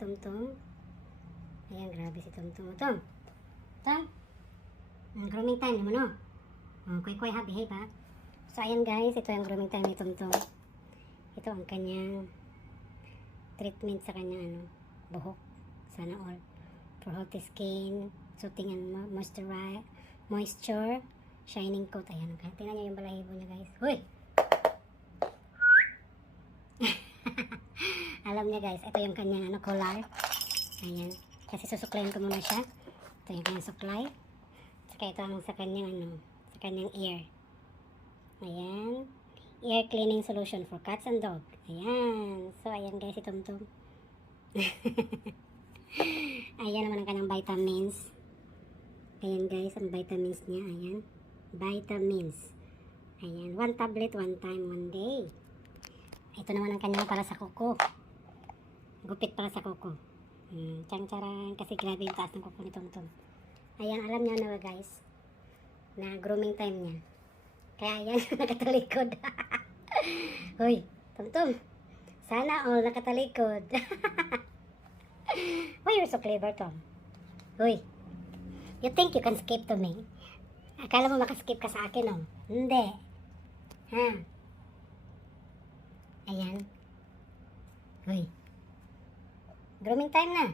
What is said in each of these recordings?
Tumtum. Ayan, grabe si Tumtum. Tum! Tum! Grooming time naman, no? Kuy-kuy ha, behave ha. So, ayan guys, ito yung grooming time ni Tumtum. Ito ang kanyang treatment sa kanyang buhok. Sana all. For healthy skin, soothing and moisture, shining coat. Ayan, tingnan nyo yung balahibo niya guys. Huy! Alam niya guys, ito yung kanyang collar. Ayan. Kasi susuklayin ko muna siya. Ito yung kanyang suklay. Saka ito ang sa kanyang sa kanyang ear. Ayan. Ear cleaning solution for cats and dog. Ayan. So ayan guys, si Tumtum. Ayan naman ang kanyang vitamins. Ayan guys, ang vitamins niya. Ayan. Vitamins. Ayan. 1 tablet, 1 time, 1 day. Ito naman ang kanyang para sa kuko. Gupit para sa kuko. Charang-charang. Kasi grabe yung taas ng kuko ni Tumtum. Ayan, alam niya na guys. Na grooming time niya. Kaya ayan, nakatalikod. Hoy, Tumtum. Sana all nakatalikod. Why you're so clever, Tom? Hoy, you think you can skip to me? Akala mo makaskip ka sa akin, oh? Hindi. Ha? Ayan. Hoy. Grooming time na.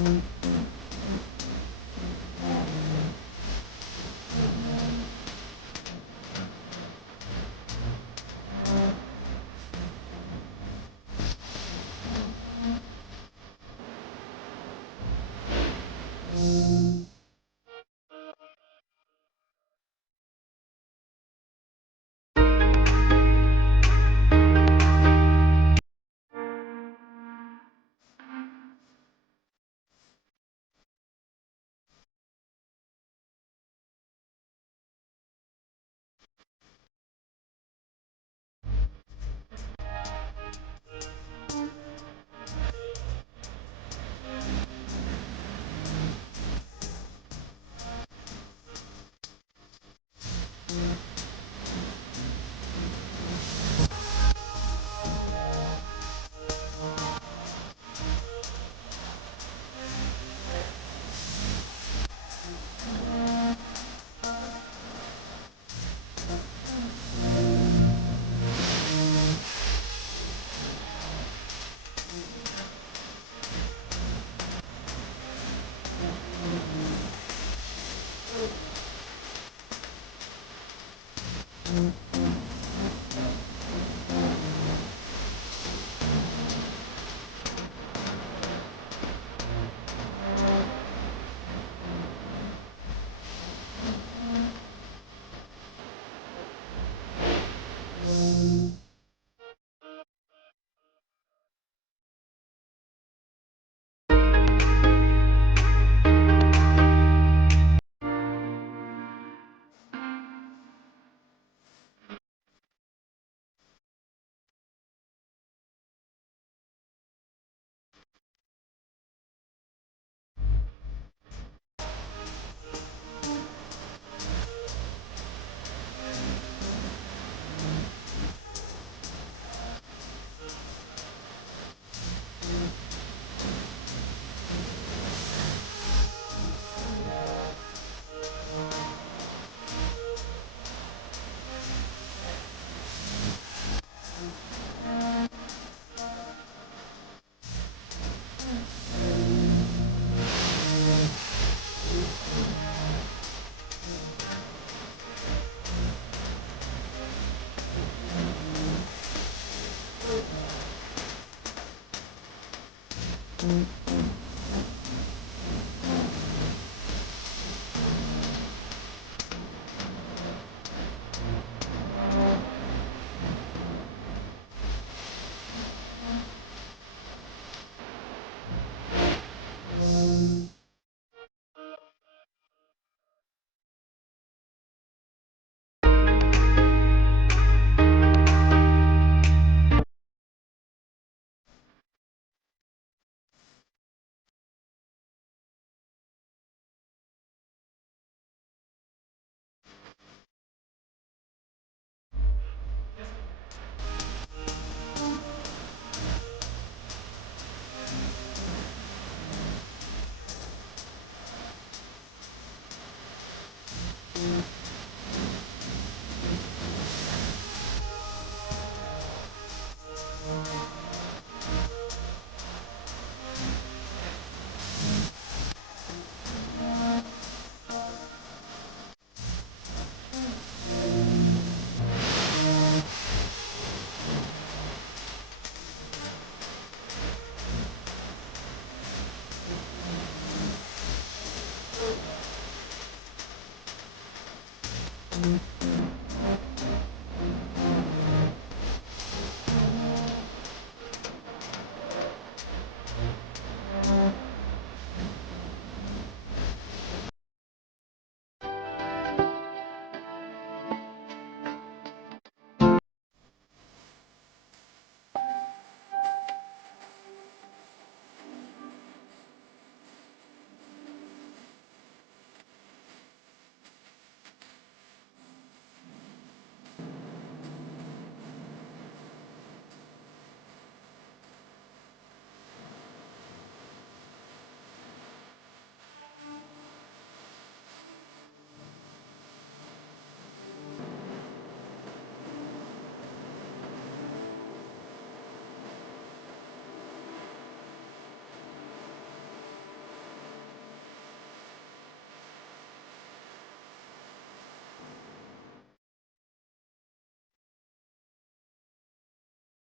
Mm-hmm.